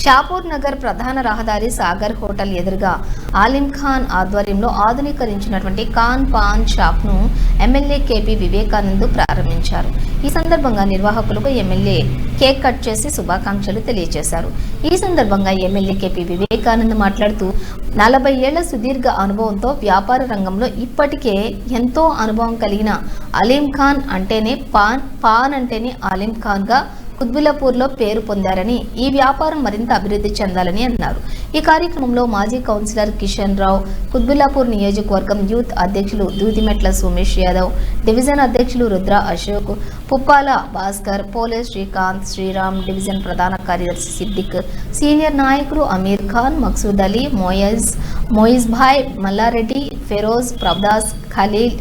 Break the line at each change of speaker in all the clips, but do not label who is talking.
షాపూర్ నగర్ ప్రధాన రహదారి సాగర్ హోటల్ ఎదురుగా ఆలిం ఖాన్ ఆధ్వర్యంలో ఆధునీకరించినటువంటి ఖాన్ పాన్ షాప్ను ఎమ్మెల్యే కేపీ వివేకానంద్ ప్రారంభించారు. ఈ సందర్భంగా నిర్వాహకులకు ఎమ్మెల్యే కేక్ కట్ చేసి శుభాకాంక్షలు తెలియజేశారు. ఈ సందర్భంగా ఎమ్మెల్యే కేపీ వివేకానంద్ మాట్లాడుతూ నలభై ఏళ్ళ సుదీర్ఘ అనుభవంతో వ్యాపార రంగంలో ఇప్పటికే ఎంతో అనుభవం కలిగిన అలీం ఖాన్ అంటేనే పాన్ పాన్ అంటేనే ఆలిం ఖాన్గా కుత్బులాపూర్లో పేరు పొందారని ఈ వ్యాపారం మరింత అభివృద్ధి చెందాలని అన్నారు. ఈ కార్యక్రమంలో మాజీ కౌన్సిలర్ కిషన్ రావు కుత్బుల్లాపూర్ నియోజకవర్గం యూత్ అధ్యక్షులు దూదిమెట్ల సోమేష్ యాదవ్ డివిజన్ అధ్యక్షులు రుద్ర అశోక్ పుప్పాల భాస్కర్ పోలే శ్రీకాంత్ శ్రీరామ్ డివిజన్ ప్రధాన కార్యదర్శి సిద్దిక్ సీనియర్ నాయకులు అమీర్ ఖాన్ మక్సూద్ అలీ మోయజ్ మోయిజ్ భాయ్ మల్లారెడ్డి ఫెరోజ్ ప్రభదాస్ ఖలీల్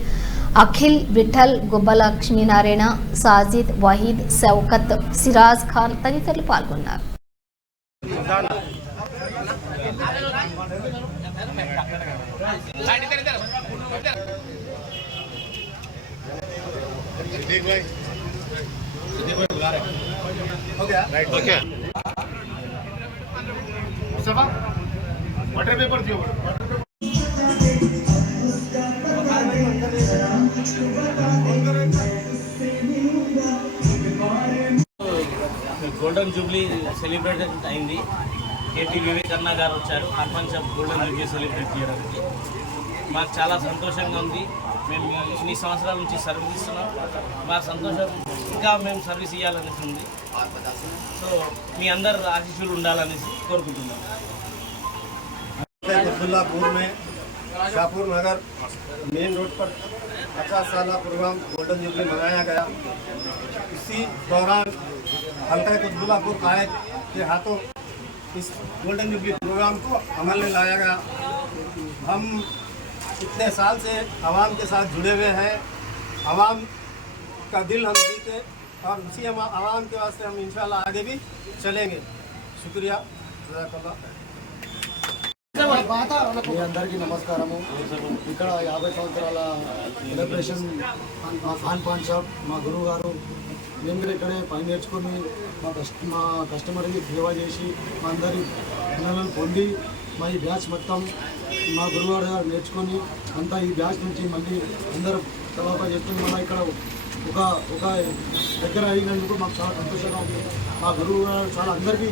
అఖిల్ విఠల్ గుబ్బలక్ష్మీనారాయణ సాజిద్ వహీద్ శౌకత్ సిరాజ్ ఖాన్ తదితరులు పాల్గొన్నారు.
Water paper
golden jubilee celebrate అయింది. కేటీ వివేకన్న గారు వచ్చారు. అర్పణ్ సబ్ గోల్డెన్ జూబ్లీ సెలబ్రేట్ చేయడానికి. మాకు చాలా సంతోషంగా ఉంది. మేము ఇన్ని సంవత్సరాల నుంచి సర్వీస్ ఇస్తున్నాం. మా సంతోషం ఇంకా మేము సర్వీస్ ఇవ్వాలనేసి ఉంది. సో మీ అందరు ఆశీస్సులు ఉండాలనేసి కోరుకుంటున్నాం.
शाहपुर नगर, मेन रोड पर 50 साल का प्रोग्राम गोल्डन जुबली मनाया गया। इसी दौरान हल्का कुतुल्लापुर कायद के हाथों इस गोल्डन जुबली प्रोग्राम को अमल में लाया गया। हम इतने साल से आवाम के साथ जुड़े हुए हैं। आवाम का दिल हम जीते और उसी आवाम के वास्ते हम इंशाल्लाह आगे भी चलेंगे। शुक्रिया। जज़ाकल्लाह
మీ అందరికీ నమస్కారము. ఇక్కడ యాభై సంవత్సరాల సెలబ్రేషన్ మా ఖాన్ పాన్ షాప్ మా గురువు గారు మేము కూడా ఇక్కడే పని నేర్చుకొని మా కస్ట మా కస్టమర్కి సేవ చేసి మా అందరి పిల్లలను పొంది మా ఈ బ్యాచ్ మొత్తం మా గురువుగారు గారు నేర్చుకొని అంతా ఈ బ్యాచ్ నుంచి మళ్ళీ అందరూ తర్వాత చేస్తుంది మళ్ళీ ఇక్కడ ఒక ఒక దగ్గర అయినందుకు మాకు చాలా సంతోషంగా ఉంది. మా గురువు గారు చాలా అందరికీ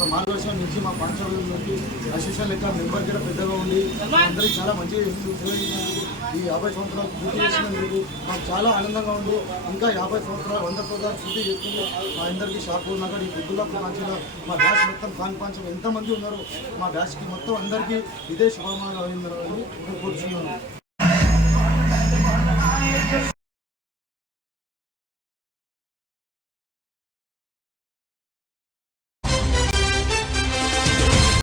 ఒక మార్గదర్శనం నుంచి మా పాఠశాలకి అసోసియేషన్ లెక్క మెంబర్ కూడా పెద్దగా ఉండి మా అందరికీ చాలా మంచిగా చేసినందుకు ఈ యాభై సంవత్సరాలు పూర్తి చేసినందుకు మాకు చాలా ఆనందంగా ఉంది. ఇంకా యాభై సంవత్సరాలు వంద సంవత్సరాలు పూర్తి చేస్తుంది. మా అందరికీ షాపూర్ నగర్ ఈ గుడ్డులాపూర్ మంచిగా మా డాష్ మొత్తం ఖాన్ పాంచం ఎంతమంది ఉన్నారు మా డాష్కి మొత్తం అందరికీ ఇదే శుభమానం అయిందని